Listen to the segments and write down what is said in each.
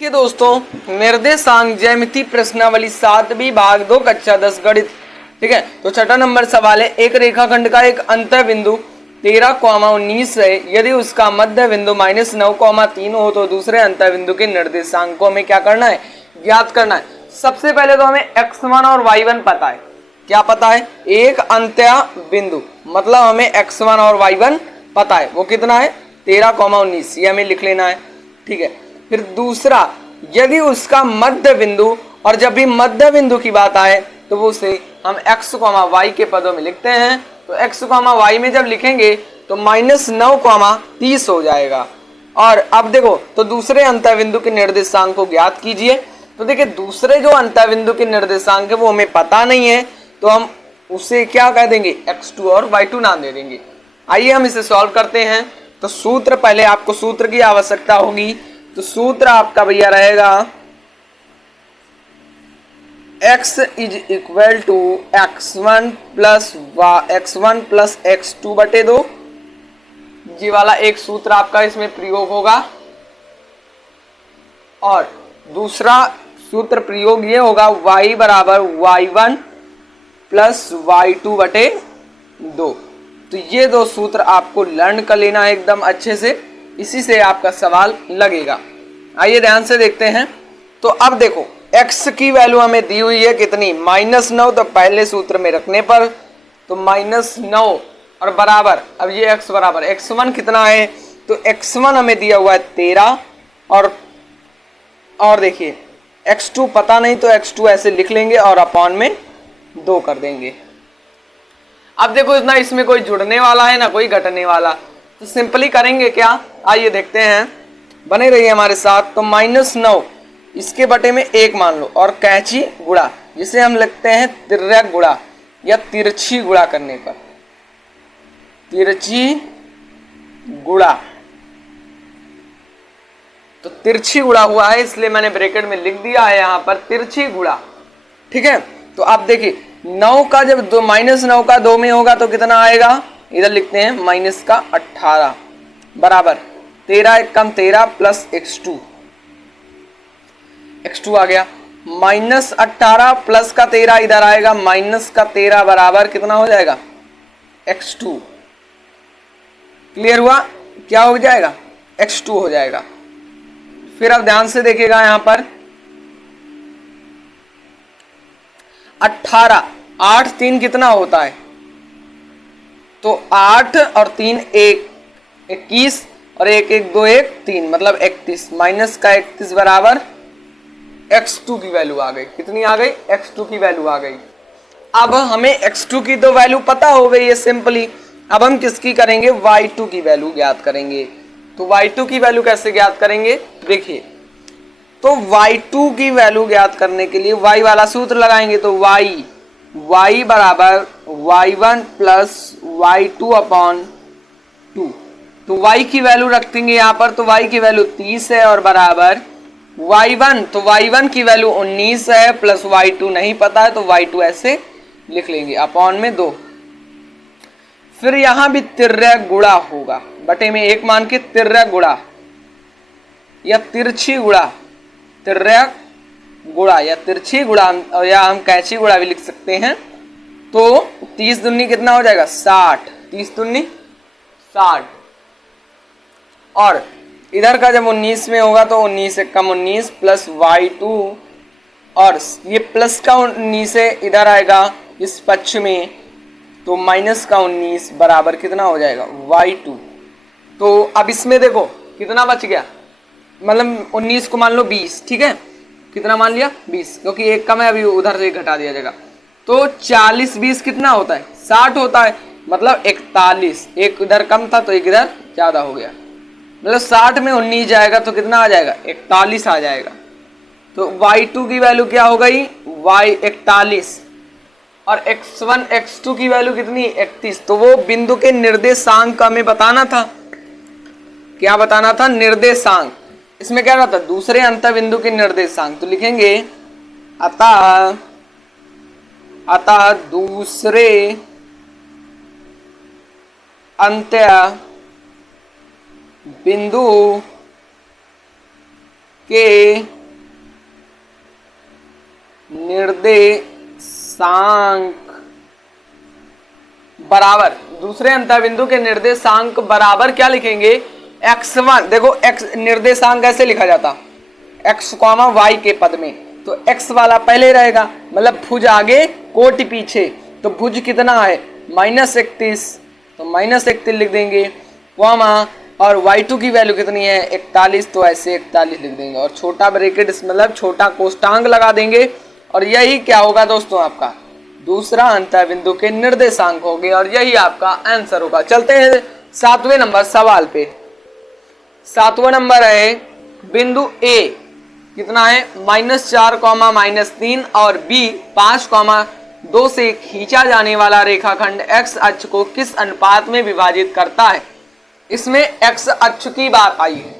देखिए दोस्तों, निर्देशांक ज्यामिति प्रश्नावली 7वीं भाग 2 कक्षा 10 गणित। ठीक है, तो छठा नंबर सवाल है, एक रेखाखंड का एक अंत बिंदु 13,19 है। यदि उसका मध्य बिंदु -9,3 हो तो दूसरे अंत बिंदु के निर्देशांकों में क्या करना है, ज्ञात करना है। सबसे पहले तो हमें x1 और y1 पता है। क्या पता है? एक अंत्य बिंदु, मतलब हमें x1 और y1 पता है। वो कितना है? 13,19, ये हमें लिख लेना है। ठीक है, फिर दूसरा, यदि उसका मध्य बिंदु, और जब भी मध्य बिंदु की बात आए तो वो उसे हम x, y के पदों में लिखते हैं। तो x, y में जब लिखेंगे तो -9,30 हो जाएगा। और अब देखो, तो दूसरे अंतः बिंदु के निर्देशांक को ज्ञात कीजिए। तो देखिए, दूसरे जो अंतः बिंदु के निर्देशांक है वो हमें पता नहीं है, तो हम उसे क्या कह देंगे, x2 और y2 नाम दे देंगे। आइए हम इसे सॉल्व करते हैं। तो सूत्र, पहले आपको सूत्र की आवश्यकता होगी। तो सूत्र आपका भैया रहेगा x is equal to x1 plus x2 बटे 2। ये वाला एक सूत्र आपका इसमें प्रयोग होगा। और दूसरा सूत्र प्रयोग ये होगा y बराबर y1 प्लस y2 बटे 2। तो ये दो सूत्र आपको लर्न कर लेना है एकदम अच्छे से, इसी से आपका सवाल लगेगा। आइए ध्यान से देखते हैं। तो अब देखो, x की वैल्यू हमें दी हुई है कितनी, -9। तो पहले सूत्र में रखने पर तो -9 और बराबर, अब ये x बराबर x1 कितना है, तो x1 हमें दिया हुआ है 13। और देखिए x2 पता नहीं, तो x2 ऐसे लिख लेंगे और अपॉन में 2 कर देंगे। अब देखो, ना इसमें कोई जुड़ने वाला है ना कोई घटने वाला, तो सिंपली करेंगे क्या, आइए देखते हैं, बने रहिए हमारे साथ। तो -9 इसके बटे में 1 मान लो, और कैंची गुणा, जिसे हम लिखते हैं तिर्यक गुणा या तिरछी गुणा करने पर, तिरछी गुणा। तो तिरछी गुणा हुआ है, इसलिए मैंने ब्रैकेट में लिख दिया है यहां पर तिरछी गुणा। ठीक है, तो आप देखिए 9 का जब -9 का 2 में होगा तो कितना आएगा, इधर लिखते हैं -18 बराबर 13 1 कम 13 प्लस x2 आ गया। -18 प्लस का 13 इधर आएगा, माइनस का 13 बराबर कितना हो जाएगा, x2। क्लियर हुआ? क्या हो जाएगा, x2 हो जाएगा। फिर अब ध्यान से देखिएगा यहां पर 18, 8 3 कितना होता है, तो 8 और 3 1, 21 और 1 1 2 1 3, मतलब 31, माइनस का 31 बराबर x2 की वैल्यू आ गई। कितनी आ गई, x2 की वैल्यू आ गई। अब हमें x2 की तो वैल्यू पता हो गई है सिंपली। अब हम किसकी करेंगे, y2 की वैल्यू ज्ञात करेंगे। तो y2 की वैल्यू कैसे ज्ञात करेंगे, देखिए, तो y2 की वैल्यू ज्ञात करने के लिए y वाला सूत्र लगाएंगे। तो y बराबर y1 प्लस y2 अपॉन 2। तो y की वैल्यू रख देंगे यहाँ पर, तो y की वैल्यू 30 है और बराबर y1, तो y1 की वैल्यू 19 है, प्लस y2 नहीं पता है तो y2 ऐसे लिख लेंगे अपॉन में 2। फिर यहां भी तिर्यक गुणा होगा, बटे में 1 मान के तिर्यक गुणा या तिरछी गुणा, तिर्यक गुणा या तिरछी गुणा, या हम कैंची गुणा भी लिख सकते हैं। तो 30 दूनी कितना हो जाएगा, 60, 30 दूनी 60। और इधर का जब 19 में होगा तो 19 से कम 19 प्लस y2, और ये प्लस का 19 है इधर आएगा इस पक्ष में, तो माइनस का 19 बराबर कितना हो जाएगा, y2। तो अब इसमें देखो कितना बच गया, मतलब 19 को मान लो 20, ठीक है, कितना मान लिया 20, क्योंकि एक कम है अभी उधर से घटा दिया जाएगा। तो 40 20 कितना होता है, 60 होता है, मतलब 41, एक इधर कम था तो एक इधर ज्यादा हो गया, मतलब 60 में 19 जाएगा तो कितना आ जाएगा, 41 आ जाएगा। तो y2 की वैल्यू क्या हो गई, y41, और x1 x2 की वैल्यू कितनी, 31। तो वो बिंदु के निर्देशांक का हमें बताना था। क्या बताना था, निर्देशांक। इसमें क्या रहता है, दूसरे अंत बिंदु के निर्देशांक। तो लिखेंगे अतः दूसरे अंत्य बिंदु के निर्देशांक बराबर, दूसरे अंतःबिंदु के निर्देशांक बराबर क्या लिखेंगे, x1। देखो x निर्देशांक ऐसे लिखा जाता, x, y के पद में, तो x वाला पहले रहेगा, मतलब भुज आगे कोटि पीछे, तो भुज कितना है -31, तो -31 लिख देंगे, और y2 की वैल्यू कितनी है 41, तो ऐसे 41 लिख देंगे, और छोटा ब्रैकेट मतलब छोटा कोष्टांक लगा देंगे, और यही क्या होगा दोस्तों, आपका दूसरा अंतःबिंदु के निर्देशांक होंगे, और यही आपका आंसर होगा। चलते हैं 7वें नंबर सवाल पे। 7वां नंबर है बिंदु ए कितना है -4, -3 और b 5, 2 से खींचा जाने वाला रेखाखंड x अक्ष को किस अनुपात में विभाजित करता है। इसमें x अक्ष की बात आई है,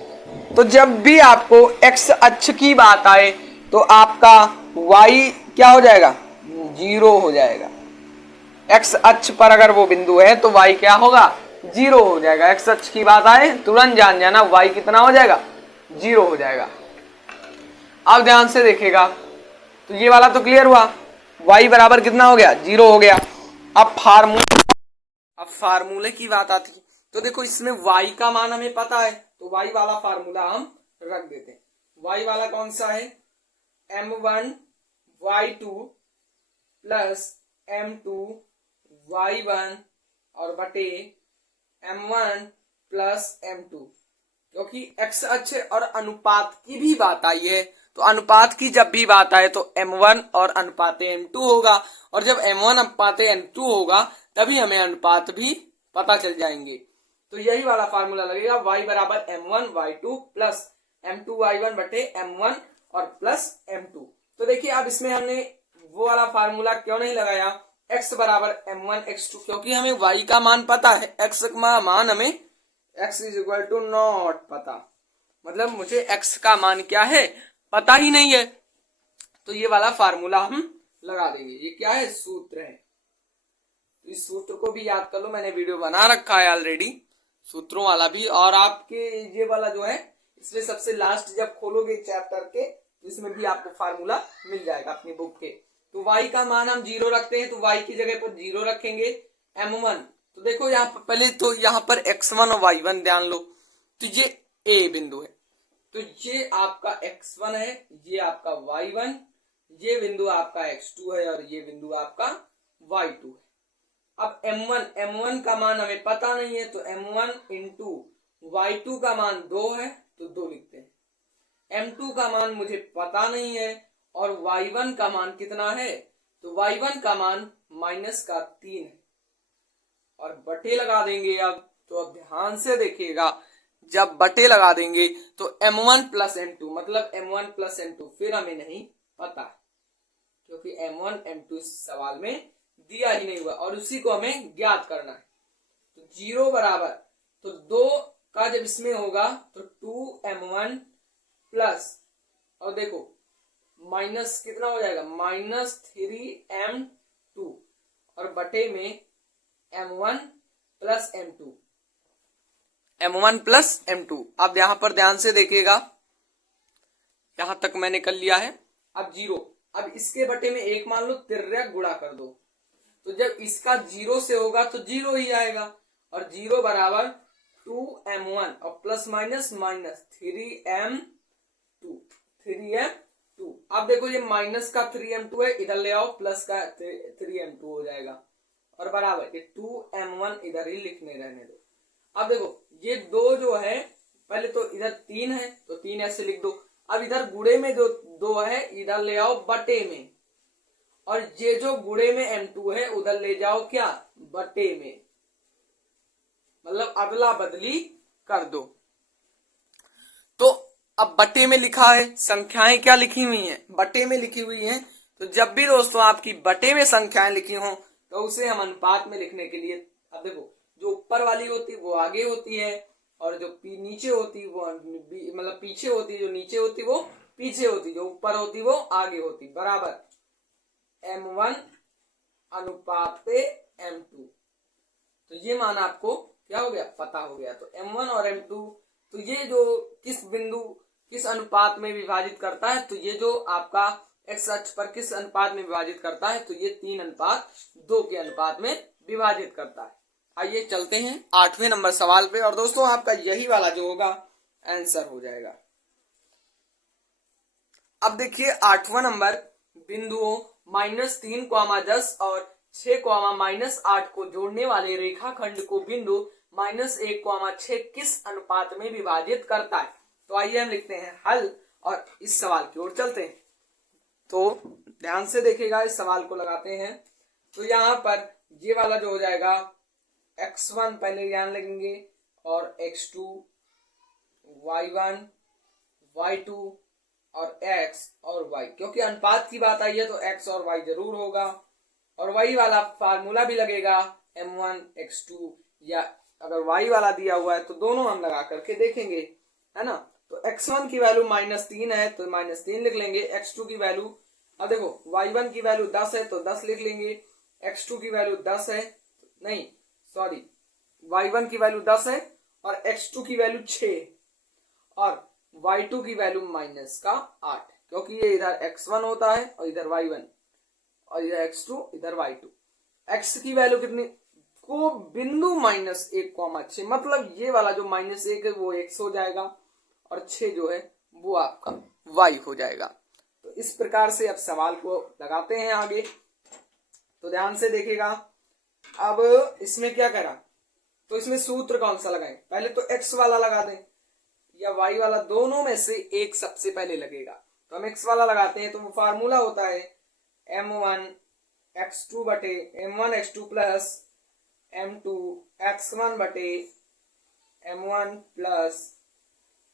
तो जब भी आपको x अक्ष की बात आए तो आपका y क्या हो जाएगा, 0 हो जाएगा। x अक्ष पर अगर वो बिंदु है तो y क्या होगा, 0 हो जाएगा। x अक्ष की बात आए तुरंत जान जाना y कितना हो जाएगा, 0 हो जाएगा। अब ध्यान से देखिएगा, तो ये वाला तो क्लियर हुआ, y बराबर कितना हो गया, 0 हो गया। अब फार्मूले की बात आती है, तो देखो इसमें y का मान हमें पता है, तो y वाला फार्मूला हम रख देते हैं। y वाला कौन सा है, m1 y2 plus m2 y1 और बटे m1 प्लस m2, क्योंकि x अक्ष और अनुपात की भी बात आई है, तो अनुपात की जब भी बात आए तो m1 और अनुपाते m2 होगा, और जब m1 अनुपाते m2 होगा तभी हमें अनुपात भी पता चल जाएंगे। तो यही वाला फार्मूला लगेगा, y बराबर m1 y2 plus m2 y1 बटे m1 और प्लस m2। तो देखिए अब इसमें हमने वो वाला फार्मूला क्यों नहीं लगाया, x बराबर m1 x2, क्योंकि हमें y का मान पता है, x का मान हमें x is equal to not पता, मतलब मुझे x का मान क्या है पता ही नहीं है, तो ये वाला फार्मूला हम लगा देंगे। ये क्या है, सूत्र है, तो इस सूत्र को भी याद कर लो, मैंने वीडियो बना रखा है ऑलरेडी सूत्रों वाला भी, और आपके ये वाला जो है इसमें सबसे लास्ट जब खोलोगे चैप्टर के तो इसमें भी आपको फार्मूला मिल जाएगा अपनी बुक के। तो y का मान हम 0 रखते हैं, तो y की जगह पर 0 रखेंगे। m1 तो देखो यहाँ पर पहले तो यहाँ पर x1 और y1 ध्यान लो, तो ये a बिंदु है, तो ये आपका x1 है, ये आपका y1, ये बिंदु आपका x2 है, और ये बिंदु आपका y2 है। अब m1 का मान हमें पता नहीं है, तो m1 इंटू y2 का मान 2 है, तो 2 लिखते हैं। m2 का मान मुझे पता नहीं है, और y1 का मान कितना है, तो y1 का मान -3 है, और बटे लगा देंगे। अब तो अब ध्यान से देखिएगा, जब बटे लगा देंगे तो m1 प्लस m2, मतलब m1 प्लस m2 फिर हमें नहीं पता, क्योंकि m1 m2 इस सवाल में दिया ही नहीं हुआ, और उसी को हमें ज्ञात करना है। तो 0 बराबर, तो 2 का जब इसमें होगा तो 2m1 प्लस, और देखो माइनस कितना हो जाएगा, -3m2, और बटे में m1 plus m2, m1 plus m2। अब यहां पर ध्यान से देखिएगा, यहां तक मैंने कर लिया है। अब 0, अब इसके बटे में 1 मान लो, तिर्यक गुणा कर दो, तो जब इसका 0 से होगा तो 0 ही आएगा, और 0 बराबर 2m1 और प्लस माइनस माइनस 3m2। अब देखो ये माइनस का 3m2 है, इधर ले आओ, प्लस का 3m2 हो जाएगा, और बराबर ये 2m1 इधर ही लिखने रहने दो। अब देखो ये 2 जो है, पहले तो इधर 3 है तो 3 ऐसे लिख दो, अब इधर गुणे में जो 2 है इधर ले आओ बटे में, और ये जो गुणे में m2 है उधर ले जाओ क्या, बटे में, मतलब अदला बदली कर दो। तो अब बटे में लिखा है, संख्याएं क्या लिखी हुई हैं, बटे में लिखी हुई हैं, तो जब भी दोस्तों आपकी बटे में संख्याएं लिखी हों तो उसे हम अनुपात में लिखने के लिए, अब देखो जो ऊपर वाली होती है वो आगे होती है, और जो नीचे होती है वो मतलब पीछे होती है, जो नीचे होती है वो पीछे होती है, जो ऊपर होती है वो आगे होती, बराबर m1 अनुपात m2। तो ये मान आपको क्या हो गया, पता हो गया। तो m1 और m2, तो ये जो किस अनुपात में विभाजित करता है, तो ये जो आपका एक्स अक्ष पर किस अनुपात में विभाजित करता है, तो ये 3:2 के अनुपात में विभाजित करता है। आइए चलते हैं 8वें नंबर सवाल पे, और दोस्तों आपका यही वाला जो होगा आंसर हो जाएगा। अब देखिए 8वां नंबर, बिंदुओं -3, 10 और 6, -8 को जोड़ने वाले रेखाखंड को बिंदु -1, 6 किस अनुपात में विभाजित करता है। तो आइए हम लिखते हैं हल और इस सवाल की ओर चलते हैं। तो ध्यान से देखिएगा, इस सवाल को लगाते हैं। तो यहाँ पर ये वाला जो हो जाएगा x1 पहले ध्यान लगेंगे और x2, y1, y2 और x और y, क्योंकि अनुपात की बात आई है तो x और y जरूर होगा। और वही वाला फार्मूला भी लगेगा m1 x2, या अगर y वाला दिया हुआ है तो दोनों हम लगा करके देखेंगे, है ना। तो x1 की वैल्यू -3 है तो -3 लिख लेंगे। x2 की वैल्यू, अब देखो y1 की वैल्यू 10 है तो 10 लिख लेंगे। x2 की वैल्यू 10 है, नहीं सॉरी, y1 की वैल्यू 10 है और x2 की वैल्यू 6 और y2 की वैल्यू -8, क्योंकि ये इधर x1 होता है और इधर y1 और इधर x2 इधर y2। x की वैल्यू कितनी को बिंदु -1, 6, मतलब ये वाला जो -1 है वो x हो जाएगा और 6 जो है वो आपका y हो जाएगा। तो इस प्रकार से अब सवाल को लगाते हैं आगे। तो ध्यान से देखिएगा, अब इसमें क्या करा, तो इसमें सूत्र कौन सा लगाएं, पहले तो x वाला लगा दें या y वाला, दोनों में से एक सबसे पहले लगेगा। तो हम x वाला लगाते हैं, तो वो फार्मूला होता है m1 x2 बटे m1 x2 plus m2 x1 बटे m1 प्लस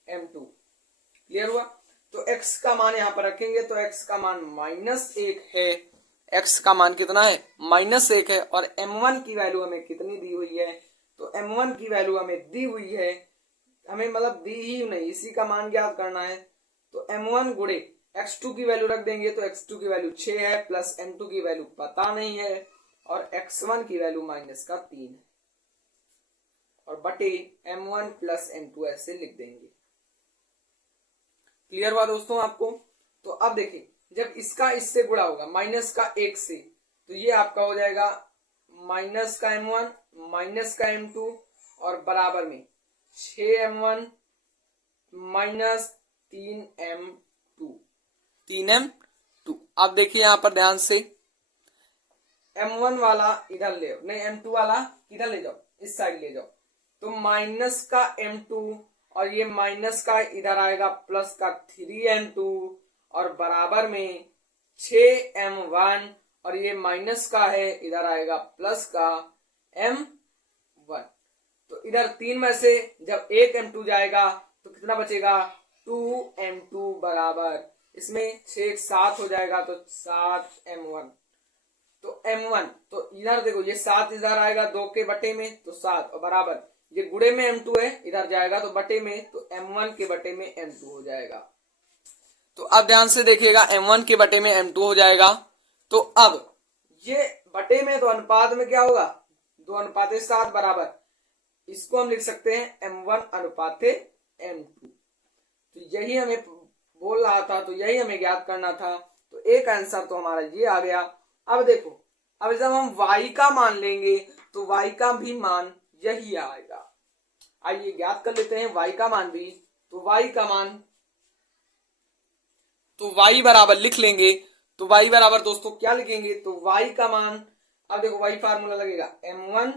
m2। क्लियर हुआ। तो x का मान यहाँ पर रखेंगे तो x का मान -1 है। x का मान कितना है, -1 है। और m1 की वैल्यू हमें कितनी दी हुई है, तो m1 की वैल्यू हमें दी हुई है, हमें मतलब दी ही नहीं, इसी का मान ज्ञात करना है। तो m1 गुणे x2 की वैल्यू रख देंगे तो x2 की वैल्यू 6 है, प्लस m2 की वैल्यू पता नहीं है और x1 की वैल्यू -3 है, और बटे m1 प्लस m2 ऐसे लिख देंगे। क्लियर हुआ दोस्तों आपको। तो अब देखिए, जब इसका इससे गुणा होगा -1 से, तो ये आपका हो जाएगा -m1 -m2 और बराबर में 6m1 3m2। अब देखिए यहाँ पर ध्यान से, m1 वाला इधर ले, नहीं m2 वाला इधर ले जाओ, इस साइड ले जाओ, तो माइनस का m2 और ये माइनस का इधर आएगा प्लस का 3m2 और बराबर में 6m1 और ये माइनस का है, इधर आएगा प्लस का m1। तो इधर 3 में से जब एक m2 जाएगा तो कितना बचेगा, 2m2 बराबर, इसमें 6 7 हो जाएगा तो 7m1। तो m1, तो इधर देखो ये 7 इधर आएगा 2 के बटे में तो 7 और बराबर ये गुणे में m2 है, इधर जाएगा तो बटे में, तो m1 के बटे में m2 हो जाएगा। तो अब ध्यान से देखिएगा, m1 के बटे में m2 हो जाएगा। तो अब ये बटे में तो अनुपात में क्या होगा, 2:7 बराबर, इसको हम लिख सकते हैं m1 अनुपाते m2। तो यही हमें बोल रहा था, तो यही हमें ज्ञात करना था। तो एक आंसर तो हमारा ये आ गया। अब देखो, अब जब हम y का मान लेंगे तो y का भी मान यही आएगा। आइए ज्ञात कर लेते हैं y का मान भी। तो y का मान, तो y बराबर लिख लेंगे। तो y बराबर दोस्तों क्या लिखेंगे, तो y का मान, अब देखो y फार्मूला लगेगा m1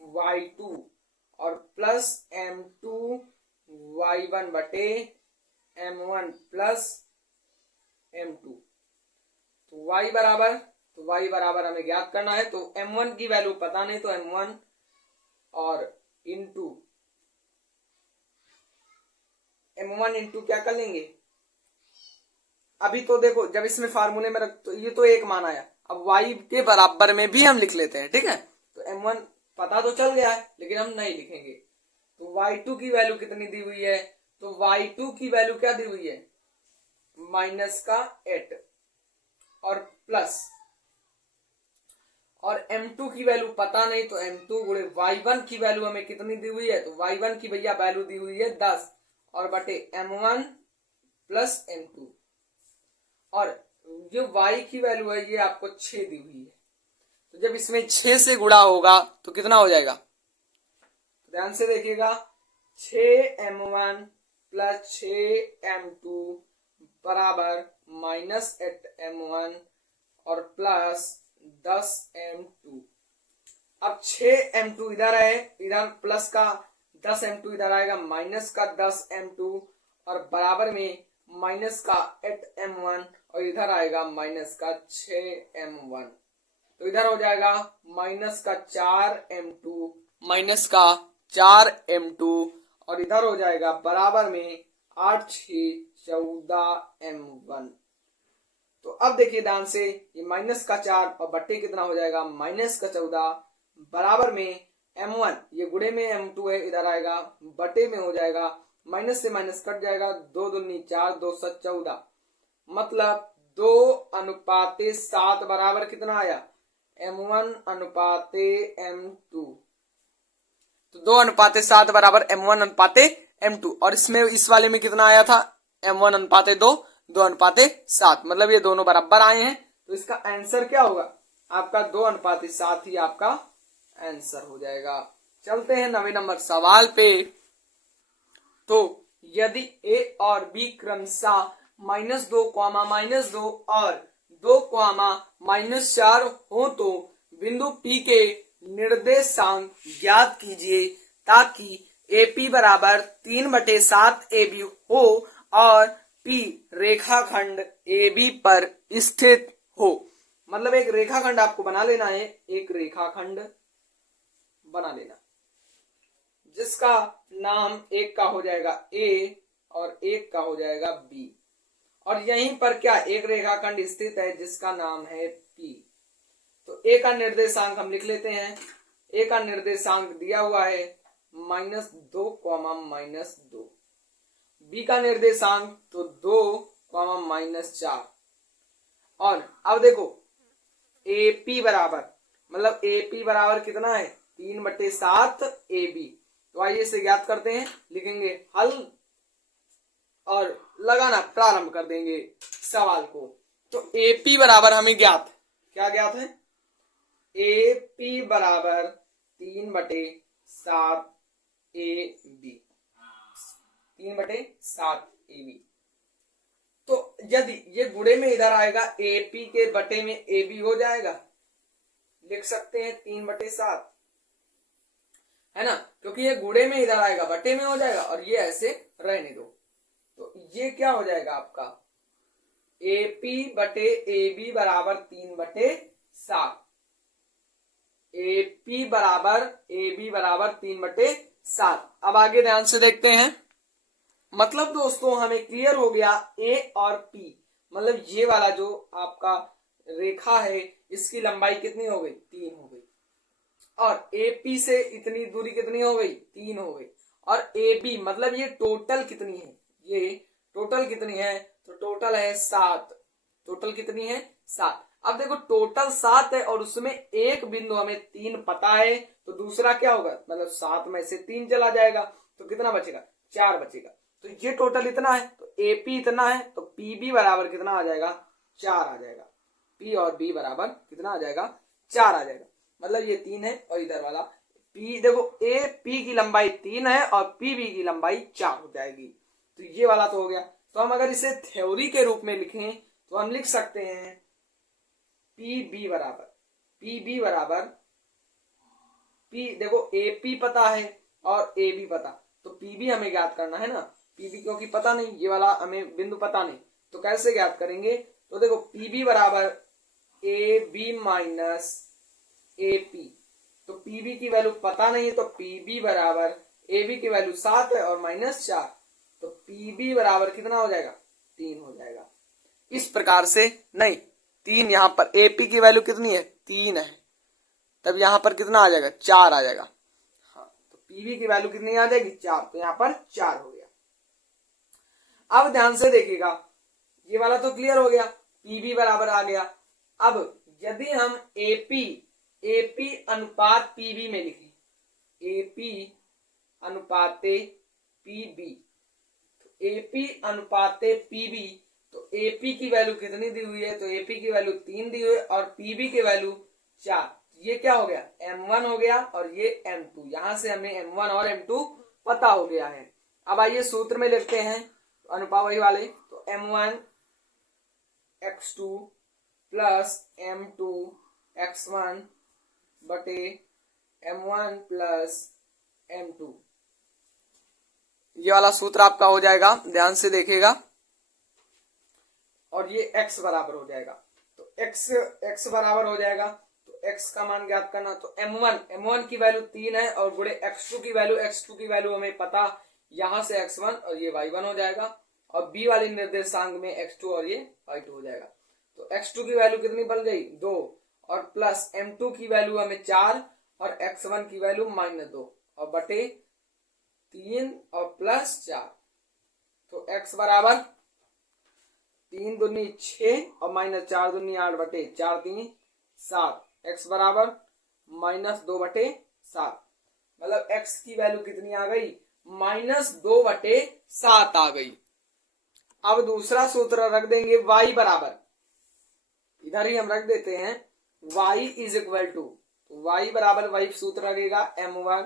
y2 और प्लस m2 y1 बटे m1 प्लस m2। तो y बराबर, तो y बराबर हमें ज्ञात करना है। तो m1 की वैल्यू पता नहीं, तो m1 और इंटू m1 इंटू क्या कर लेंगे, अभी तो देखो जब इसमें फार्मूले में रख, तो ये तो एक मान आया, अब y के बराबर में भी हम लिख लेते हैं, ठीक है। तो m1 पता तो चल गया है लेकिन हम नहीं लिखेंगे। तो y2 की वैल्यू कितनी दी हुई है, तो y2 की वैल्यू क्या दी हुई है, -8 और प्लस, और m2 की वैल्यू पता नहीं, तो m2 गुणे y1 की वैल्यू हमें कितनी दी हुई है, तो y1 की भैया वैल्यू दी हुई है 10 और बटे m1 प्लस M2, और जो y की वैल्यू है ये आपको 6 दी हुई है, तो जब इसमें 6 से गुणा होगा तो कितना हो जाएगा, तो ध्यान से देखिएगा, 6M1 प्लस 6M2 बराबर माइनस 8M1 और प्लस 10M2। अब 6M2 इधर है, इधर प्लस का 10M2 इधर आएगा, माइनस का 10M2 और बराबर में माइनस का 8M1 और इधर आएगा माइनस का 6M1, तो इधर हो जाएगा माइनस का 4M2 माइनस का 4M2 और इधर हो जाएगा बराबर में 8 6 14M1। तो अब देखिए ध्यान से, ये माइनस का 4 और बट्टे कितना हो जाएगा माइनस का 14 बराबर में M1, ये गुणे में M2 है, इधर आएगा बटे में हो जाएगा, माइनस से माइनस कट जाएगा, 2 दूनी 4 2 7 14, मतलब 2:7 बराबर कितना आया M1 अनुपाते M2, तो 2:7 बराबर M1 अनुपाते M2, और इसमें इस वाले में कितना आया था M1 अनुपाते 2 2:7, मतलब ये दोनों बराबर आए हैं, तो इसका आंसर क्या होगा आपका 2:7 ही आपका आंसर हो जाएगा। चलते हैं 9वें नंबर सवाल पे। तो यदि A और B क्रमशः -2, -2 और 2, -4 हो तो बिंदु P के निर्देशांक ज्ञात कीजिए ताकि AP बराबर 3/7 AB हो और P रेखाखंड AB पर स्थित हो। मतलब एक रेखाखंड आपको बना लेना है, एक रेखाखंड बना लेना जिसका नाम एक का हो जाएगा A और एक का हो जाएगा B, और यहीं पर क्या एक रेखाखंड स्थित है जिसका नाम है P। तो A का निर्देशांक हम लिख लेते हैं, A का निर्देशांक दिया हुआ है -2, -2, B का निर्देशांक तो 2, -4, और अब देखो AP बराबर, मतलब AP बराबर कितना है 3/7 AB। तो आइए इसे ज्ञात करते हैं, लिखेंगे हल और लगाना प्रारंभ कर देंगे सवाल को। तो AP बराबर हमें ज्ञात, क्या ज्ञात है, AP बराबर 3/7 AB, 3/7 AB। तो यदि ये गुणे में इधर आएगा AP के बटे में AB हो जाएगा, लिख सकते हैं 3/7, है ना, क्योंकि ये गुणे में इधर आएगा बटे में हो जाएगा और ये ऐसे रहने दो। तो ये क्या हो जाएगा आपका AP बटे AB बराबर 3/7, AP बराबर AB बराबर 3/7। अब आगे ध्यान से देखते हैं, मतलब दोस्तों हमें क्लियर हो गया A और P, मतलब ये वाला जो आपका रेखा है इसकी लंबाई कितनी हो गई 3 हो गई, और AP से इतनी दूरी कितनी हो गई 3 हो गई, और AB मतलब ये टोटल कितनी है, ये टोटल कितनी है, तो टोटल है 7, टोटल कितनी है 7। अब देखो टोटल 7 है और उसमें एक बिंदु हमें 3 पता है, तो दूसरा क्या होगा, मतलब 7 में से 3 चला जाएगा तो कितना बचेगा 4 बचेगा। तो ये टोटल इतना है, तो AP इतना है, तो PB बराबर कितना आ जाएगा 4 आ जाएगा, P और B बराबर कितना आ जाएगा 4 आ जाएगा, मतलब ये 3 है और इधर वाला P, देखो AP की लंबाई 3 है और PB की लंबाई 4 हो जाएगी। तो ये वाला तो हो गया। तो हम अगर इसे थ्योरी के रूप में लिखें तो हम लिख सकते हैं PB बराबर P, देखो AP पता है और AB पता, तो PB हमें ज्ञात करना है ना, PB क्योंकि पता नहीं, ये वाला हमें बिंदु पता नहीं, तो कैसे ज्ञात करेंगे, तो देखो PB बराबर AB माइनस AP, तो PB की वैल्यू पता नहीं है, तो PB बराबर AB की वैल्यू 7 है और -4, तो PB बराबर कितना हो जाएगा 3 हो जाएगा। इस प्रकार से नहीं 3, यहाँ पर AP की वैल्यू कितनी है 3 है, तब यहाँ पर कितना आ जाएगा 4 आ जाएगा, हाँ, तो PB की वैल्यू कितनी आ जाएगी 4, तो यहाँ पर 4 हो गया। अब ध्यान से देखिएगा, ये वाला तो क्लियर हो गया, PB बराबर आ गया। अब यदि हम AP अनुपात PB में लिखें, AP अनुपाते PB, तो एपी अनुपाते पीबी, तो एपी की वैल्यू कितनी दी हुई है, तो एपी की वैल्यू 3 दी हुई है और पीबी की वैल्यू 4। ये क्या हो गया, M1 हो गया और ये M2। यहां से हमें M1 और M2 पता हो गया है। अब आइए सूत्र में लिखते हैं अनुपावही वाले, तो M1 x2 plus M2 x1 बटे M1 प्लस M2, ये वाला सूत्र आपका हो जाएगा, ध्यान से देखिएगा। और ये x बराबर हो जाएगा, तो x बराबर हो जाएगा, तो x का मान ज्ञात करना, तो M1 की वैल्यू 3 है और गुणे x2 की वैल्यू हमें पता, यहां से x1 और ये y1 हो जाएगा और b वाले निर्देशांक में x2 और ये y2 हो जाएगा। तो x2 की वैल्यू कितनी बन गई, 2 और प्लस M2 की वैल्यू हमें 4 और x1 की वैल्यू -2 और बटे 3 और प्लस 4, तो x बराबर 3 दूनी 6 और -4 दूनी 8 बटे 4 3 7, x बराबर -2 बटे 7, मतलब x की वैल्यू कितनी आ गई, -2 बटे 7 आ गई। अब दूसरा सूत्र रख देंगे y बराबर, इधर ही हम रख देते हैं y इज इक्वल टू, तो y बराबर वही सूत्र लगेगा M1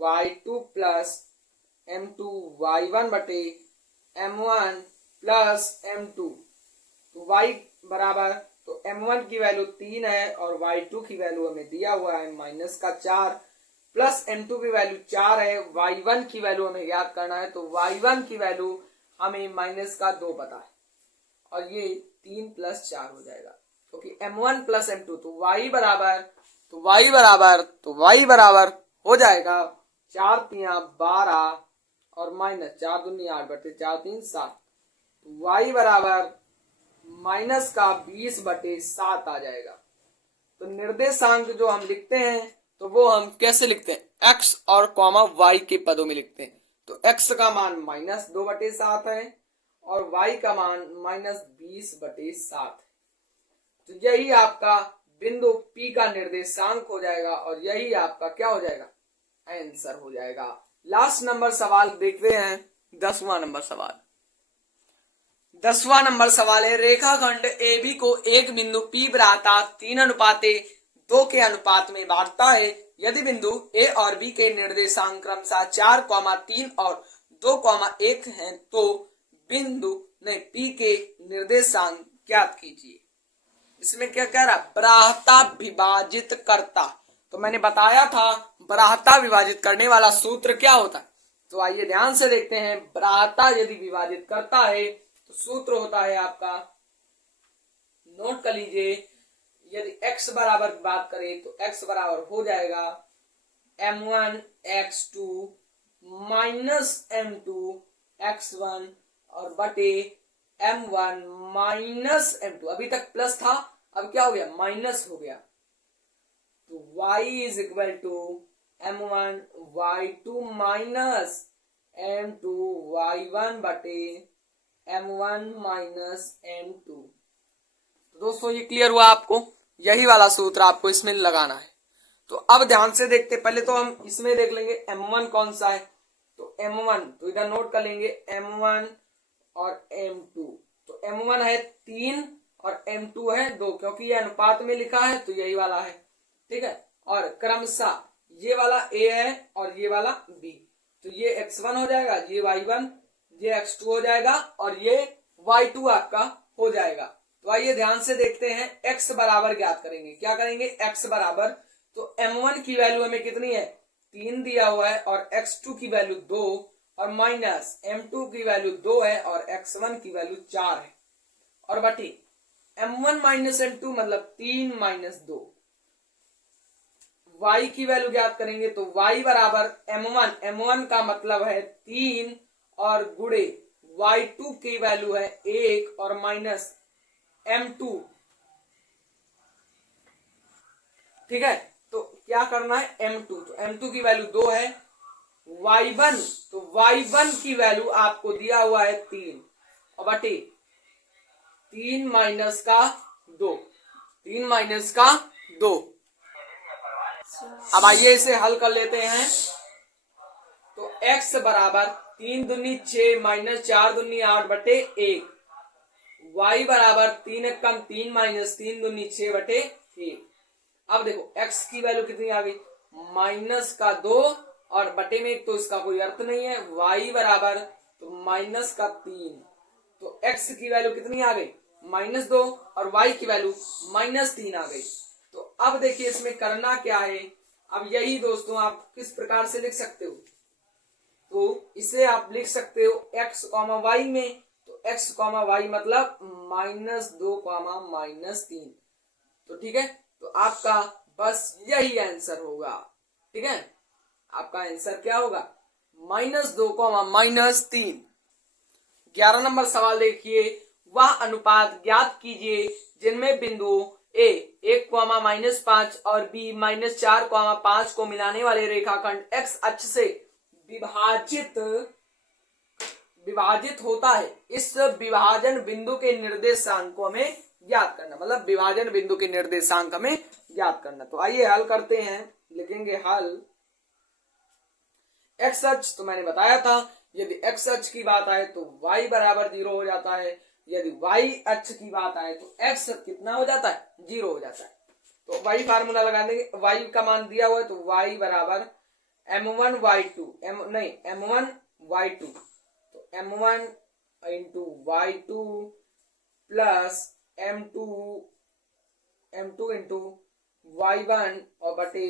y2 plus M2 y1 बटे M1 प्लस M2, तो y बराबर, तो M1 की वैल्यू 3 है और y2 की वैल्यू हमें दिया हुआ है -4 प्लस M2 की वैल्यू 4 है, y1 की वैल्यू हमें याद करना है, तो y1 की वैल्यू हमें -2 पता है और ये 3 प्लस 4 हो जाएगा, क्योंकि M1 प्लस M2, तो y बराबर हो जाएगा 4 3 12 और -4 दूनी 8 बटे 4 3 7, y बराबर -20 बटे 7 आ जाएगा। तो निर्देशांक जो हम लिखते हैं तो वो हम कैसे लिखते हैं, x और कॉमा y के पदों में लिखते हैं। तो x का मान -2 बटे 7 है और y का मान -20 बटे 7 है। तो यही आपका बिंदु P का निर्देशांक हो जाएगा और यही आपका क्या हो जाएगा, आंसर हो जाएगा। लास्ट नंबर सवाल देखते हैं, 10वां नंबर सवाल। 10वां नंबर सवाल है, रेखाखंड AB को एक बिंदु P बराता 3:2 के अनुपात में बांटता है। यदि बिंदु A और B के निर्देशांक क्रमशः 4, 3 और 2, 1 हैं, तो बिंदु P के निर्देशांक ज्ञात कीजिए। इसमें क्या कह रहा, बराहता विभाजित करता। तो मैंने बताया था बराहता विभाजित करने वाला सूत्र क्या होता है, तो आइए ध्यान से देखते हैं। बराहता यदि विभाजित करता है तो सूत्र होता है आपका, नोट कर लीजिए, यदि x बराबर बात करें तो x बराबर हो जाएगा M1 x2 minus M2 x1 और बटे M1 माइनस M2। अभी तक प्लस था, अब क्या हो गया, माइनस हो गया। तो y is equal to M1 y2 minus M2 y1 बटे M1 माइनस M2। तो दोस्तों ये क्लियर हुआ आपको, यही वाला सूत्र आपको इसमें लगाना है। तो अब ध्यान से देखते, पहले तो हम इसमें देख लेंगे M1 कौन सा है, तो M1 तो इधर नोट कर लेंगे M1 और M2। तो M1 है 3 और M2 है 2, क्योंकि ये अनुपात में लिखा है तो यही वाला है, ठीक है। और क्रमशः ये वाला A है और ये वाला B, तो ये x1 हो जाएगा, ये y1, ये x2 हो जाएगा और ये y2 आपका हो जाएगा। तो आइए ध्यान से देखते हैं, x बराबर ज्ञात करेंगे। क्या करेंगे, x बराबर, तो M1 की वैल्यू हमें कितनी है, 3 दिया हुआ है और x2 की वैल्यू 2 और माइनस M2 की वैल्यू 2 है और x1 की वैल्यू 4 है और बटी M1 माइनस M2 मतलब 3 माइनस 2। y की वैल्यू ज्ञात करेंगे तो y बराबर M1 का मतलब है 3 और गुणे y2 की वैल्यू है 1 और माइनस M2, ठीक है। तो क्या करना है, M2, तो M2 की वैल्यू 2 है, y1, तो y1 की वैल्यू आपको दिया हुआ है 3 और बटे 3 माइनस का 2। अब आइए इसे हल कर लेते हैं। तो x बराबर 3 दूनी 6 माइनस 4 दूनी 8 बटे 1। y बराबर 3 एक कम 3 माइनस 3 दूनी 6 बटे 1। अब देखो x की वैल्यू कितनी आ गई, माइनस का 2 और बटे में 1, तो इसका कोई अर्थ नहीं है। y बराबर तो माइनस का 3, तो x की वैल्यू कितनी आ गई, -2 और y की वैल्यू -3 आ गई। तो अब देखिए इसमें करना क्या है। अब यही दोस्तों आप किस प्रकार से लिख सकते हो, तो इसे आप लिख सकते हो x, y में। तो x, y मतलब -2, -3। तो ठीक है, तो आपका बस यही आंसर होगा। ठीक है, आपका आंसर क्या होगा, -2, -3। 11 नंबर सवाल देखिए, वह अनुपात ज्ञात कीजिए जिनमें बिंदु ए 1, -5 और b -4, 5 को मिलाने वाले रेखाखंड x अक्ष से विभाजित होता है। इस विभाजन बिंदु के निर्देशांक को हमें ज्ञात करना, मतलब विभाजन बिंदु के निर्देशांक हमें ज्ञात करना। तो आइए हल करते हैं। लिखेंगे हल। x अक्ष तो मैंने बताया था, यदि x अक्ष की बात आए तो y बराबर 0 हो जाता है। यदि y अक्ष की बात आए तो x कितना हो जाता है, 0 हो जाता है। तो y फार्मूला लगा देंगे। y का मान दिया हुआ है तो y बराबर m1 y2 m1 y2, तो m1 into y2 plus m2 into y1 और बटे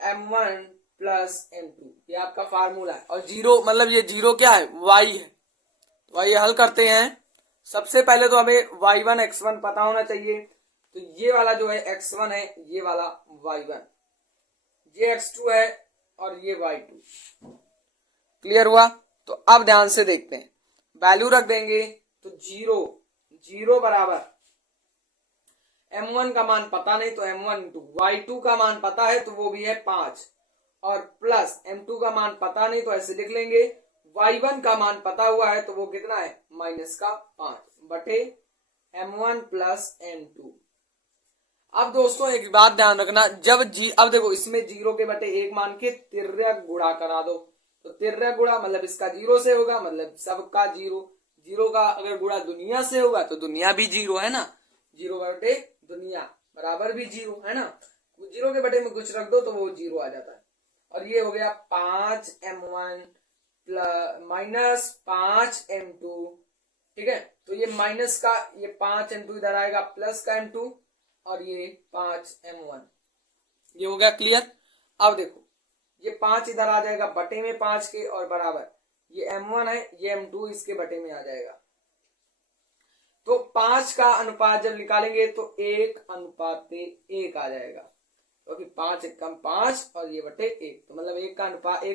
m1 प्लस m2, ये आपका फार्मूला है। और 0 मतलब ये 0 क्या है, y है। तो आइए हल करते हैं। सबसे पहले तो हमें y1 x1 पता होना चाहिए। तो ये वाला जो है x1 है, ये वाला y1, ये x2 है और ये y2। क्लियर हुआ। तो अब ध्यान से देखते हैं, वैल्यू रख देंगे। तो 0 बराबर m1 का मान पता नहीं, तो m1 इंटू y2 का मान पता है तो वो भी है 5, और प्लस m2 का मान पता नहीं तो ऐसे लिख लेंगे। y1 का मान पता हुआ है तो वो कितना है, -5 बटे m1 प्लस m2। अब दोस्तों एक बात ध्यान रखना, अब देखो इसमें 0 के बटे 1 मान के तिर्यक गुणा करा दो। तो तिर्यक गुणा मतलब इसका 0 से होगा, मतलब सबका 0 का अगर गुणा दुनिया से होगा तो दुनिया भी 0 है ना, 0 बटे दुनिया बराबर भी 0 है ना। 0 के बटे में कुछ रख दो तो वो 0 आ जाता है। और ये हो गया 5m1 प्लस -5m2। ठीक है, तो ये माइनस का ये 5m2 इधर आएगा, प्लस का m2 और ये 5m1, ये हो गया क्लियर। अब देखो ये 5 इधर आ जाएगा बटे में 5 के, और बराबर ये m1 है, ये m2 इसके बटे में आ जाएगा। तो 5 का अनुपात जब निकालेंगे तो 1:1 आ जाएगा, क्योंकि 5 एक कम 5 और ये बटे 1, तो मतलब 1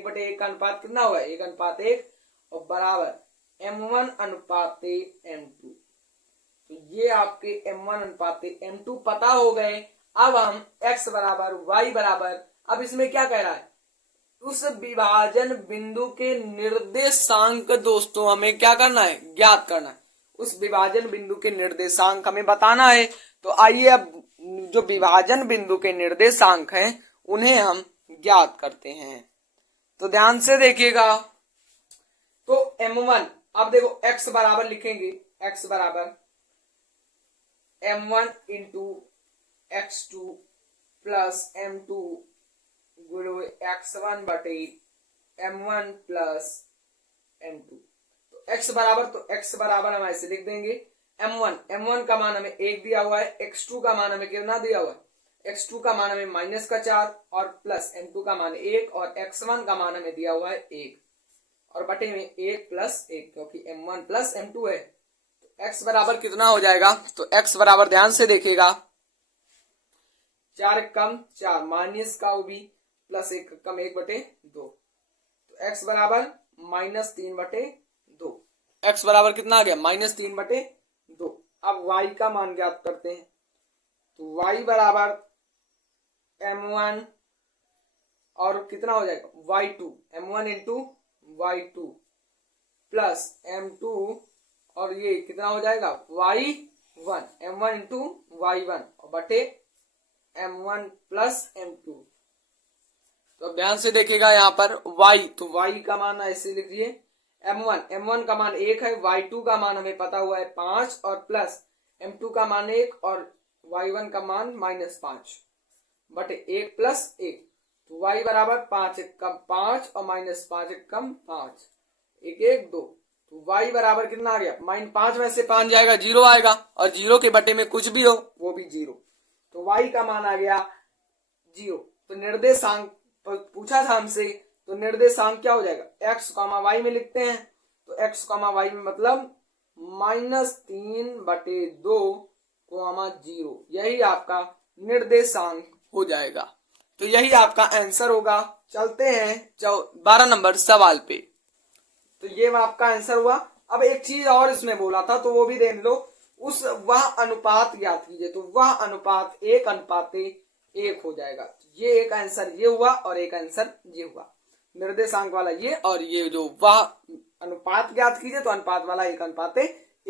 बटे 1 का अनुपात कितना होगा, 1:1, और बराबर m1:m2। तो ये आपके m1:m2 पता हो गए। अब हम x बराबर y बराबर, अब इसमें क्या कह रहा है, उस विभाजन बिंदु के निर्देशांक दोस्तों हमें क्या करना है, ज्ञात करना है। उस विभाजन बिंदु के निर्देशांक हमें बताना है। तो आइए अब जो विभाजन बिंदु के निर्देशांक हैं उन्हें हम ज्ञात करते हैं। तो ध्यान से देखिएगा। तो m1, अब देखो x बराबर लिखेंगे, x बराबर m1 into x2 plus m2 गुणो x1 बटे m1 प्लस m2। तो x बराबर हम ऐसे लिख देंगे, m1 का मान हमें 1 दिया हुआ है, x2 का मान हमें कितना दिया हुआ है, x2 का मान हमें -4 और प्लस m2 का मान 1 और x1 का मान हमें दिया हुआ है 1 और बटे में 1 प्लस 1, क्योंकि m1 प्लस m2 है। तो x बराबर कितना हो जाएगा, तो x बराबर ध्यान से देखिएगा, 4 कम 4 माइनस का भी प्लस 1 कम 1 बटे 2, तो x बराबर -3 बटे 2। x बराबर कितना आ गया, -3 बटे 2। अब y का मान ज्ञात करते हैं। तो y बराबर m1 और कितना हो जाएगा y2, m1 into y2 plus m2 और ये कितना हो जाएगा y1, m1 इंटू y1 और बटे m1 प्लस m2। तो ध्यान से देखिएगा यहाँ पर y, तो y का मान ऐसे लिखिए m1 का मान 1 है, y2 का मान हमें पता हुआ है 5 और प्लस m2 का मान 1 और y1 का मान -5 बटे 1 प्लस 1। तो y बराबर 5 एक कम 5 और -5 एक कम 5, 1 1 2। तो y बराबर कितना आ गया, -5 में से 5 जाएगा 0 आएगा, और 0 के बटे में कुछ भी हो वो भी 0। तो y का मान आ गया 0। तो निर्देशांक पूछा था हमसे, तो निर्देशांक क्या हो जाएगा, x, y में लिखते हैं। तो x, y में मतलब -3/2, 0, यही आपका निर्देशांक हो जाएगा। तो यही आपका आंसर होगा। चलते हैं 12 नंबर सवाल पे। तो ये आपका आंसर हुआ। अब एक चीज और इसमें बोला था, तो वो भी देख लो। वह अनुपात ज्ञात कीजिए, तो वह अनुपात 1:1 हो जाएगा। ये एक आंसर ये हुआ और एक आंसर ये हुआ, निर्देशांक वाला ये, और ये जो वह अनुपात ज्ञात कीजिए तो अनुपात वाला 1:1